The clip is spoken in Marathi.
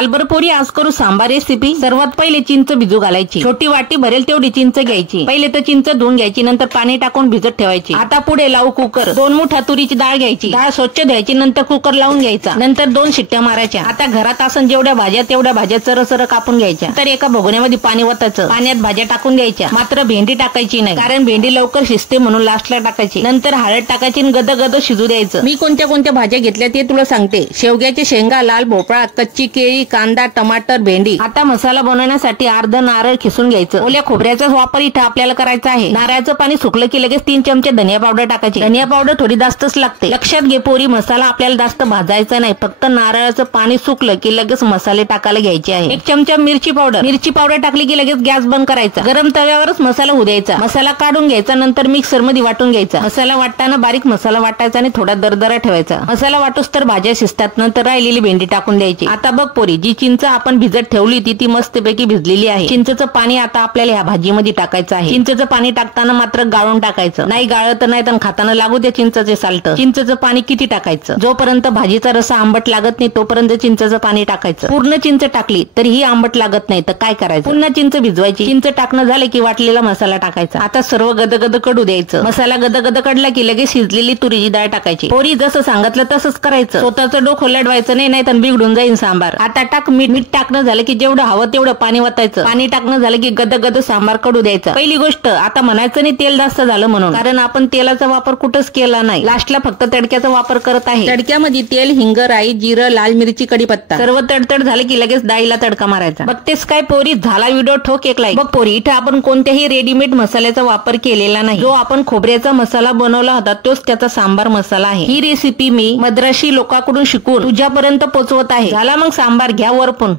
चालबर पोरी, आज करू सांबार रेसिपी। सर्वात पहिले चिंच भिजू घालायची। छोटी वाटी भरेल तेवढी चिंच घ्यायची। पहिले तर चिंच धुवून घ्यायची, नंतर पाणी टाकून भिजत ठेवायची। आता पुढे लावू कुकर। 2 मुठा तुरीची डाळ घ्यायची। डाळ स्वच्छ धुवायची, नंतर कुकर लावून घ्यायचा। नंतर 2 शिट्ट्या मारायच्या। आता घरात असन जेवढ्या भाज्या तेवढ्या भाज्या सरसर कापून घ्यायच्या। तर एका भगोन्यामध्ये पाणी वतायचं। पाण्यात भाज्या टाकून द्यायच्या, मात्र भेंडी टाकायची नाही, कारण भेंडी लवकर शिजते म्हणून लास्टला टाकायची। नंतर हळद टाकायची आणि गद शिजू द्यायचं। मी कोणत्या कोणत्या भाज्या घेतल्या ते तुला सांगते। शेवग्याचे शेंगा, लाल भोपळा, कच्ची केळी, कांदा, टमाटर, भेंडी। आता मसाला बनवण्यासाठी अर्ध नारळ खिसून घ्यायचं। ओल्या खोबऱ्याचाच वापर इथे आपल्याला करायचा आहे। नारळाचं पाणी सुकलं की लगेच 3 चमचे धनिया पावडर टाकायची। धनिया पावडर थोडी जास्तच लागते। लक्षात घे पोरी, मसाला आपल्याला जास्त भाजायचा नाही, फक्त नारळाचं पाणी सुकलं की लगेच मसाले टाकायला घ्यायचे आहे। 1 चमचा मिरची पावडर टाकली की लगेच गॅस बंद करायचा। गरम तव्यावरच मसाला होऊ द्यायचा। मसाला काढून घ्यायचा, नंतर मिक्सर मध्ये वाटून घ्यायचा। मसाला वाटताना बारीक मसाला वाटायचा आणि थोडा दरदरा ठेवायचा। मसाला वाटूस तर भाज्या शिजतात, नंतर राहिलेली भेंडी टाकून द्यायची। आता बघ पोरी, जी चिंच आपण भिजत ठेवली होती ती मस्तपैकी भिजलेली आहे। चिंचचं पाणी आता आपल्याला ह्या भाजीमध्ये टाकायचं आहे। चिंचचं पाणी टाकताना मात्र गाळून टाकायचं, नाही गाळत नाही तर खाताना लागू दे चिंचचे साल्ट। चिंचचं पाणी किती टाकायचं? जोपर्यंत भाजीचा रसा आंबट लागत नाही तोपर्यंत चिंचचं पाणी टाकायचं। पूर्ण चिंच टाकली तर ही आंबट लागत नाही तर काय करायचं? पुन्हा चिंच भिजवायची। चिंच टाकणं झालं की वाटलेला मसाला टाकायचा। आता सर्व गदगद कडू द्यायचं। मसाला गदगद कडला की लगेच शिजलेली तुरीची डाळ टाकायची। पोरी, जसं सांगितलं तसंच करायचं। स्वतःचं डोकं लढवायचं नाही तर बिघडून जाईल सांबार। आता टाक मीठ। मीठ टाकणं झालं की जेवढं हवं तेवढं पाणी वतायचं। पाणी टाकणं झालं की गदगद सांबार कडू द्यायचा। पहिली गोष्ट, आता म्हणायचं नाही तेल जास्त झालं म्हणून, कारण आपण तेलाचा वापर कुठंच केला नाही। लास्टला फक्त तडक्याचा वापर करत आहे। तडक्यामध्ये तेल, हिंग, राई, जिरं, लाल मिरची, कडीपत्ता सर्व तडतड झाले की लगेच डाळीला तडका मारायचा। बघतेस काय पोरी, झाला व्हिडिओ, ठोक एक लाईक। बघ पोरी, इथे आपण कोणत्याही रेडीमेड मसाल्याचा वापर केलेला नाही। जो आपण खोबऱ्याचा मसाला बनवला होता तोच त्याचा सांबार मसाला आहे। ही रेसिपी मी मद्रासी लोकांकडून शिकून तुझ्यापर्यंत पोहोचवत आहे। झाला मग सांबार, घ्या वरपून।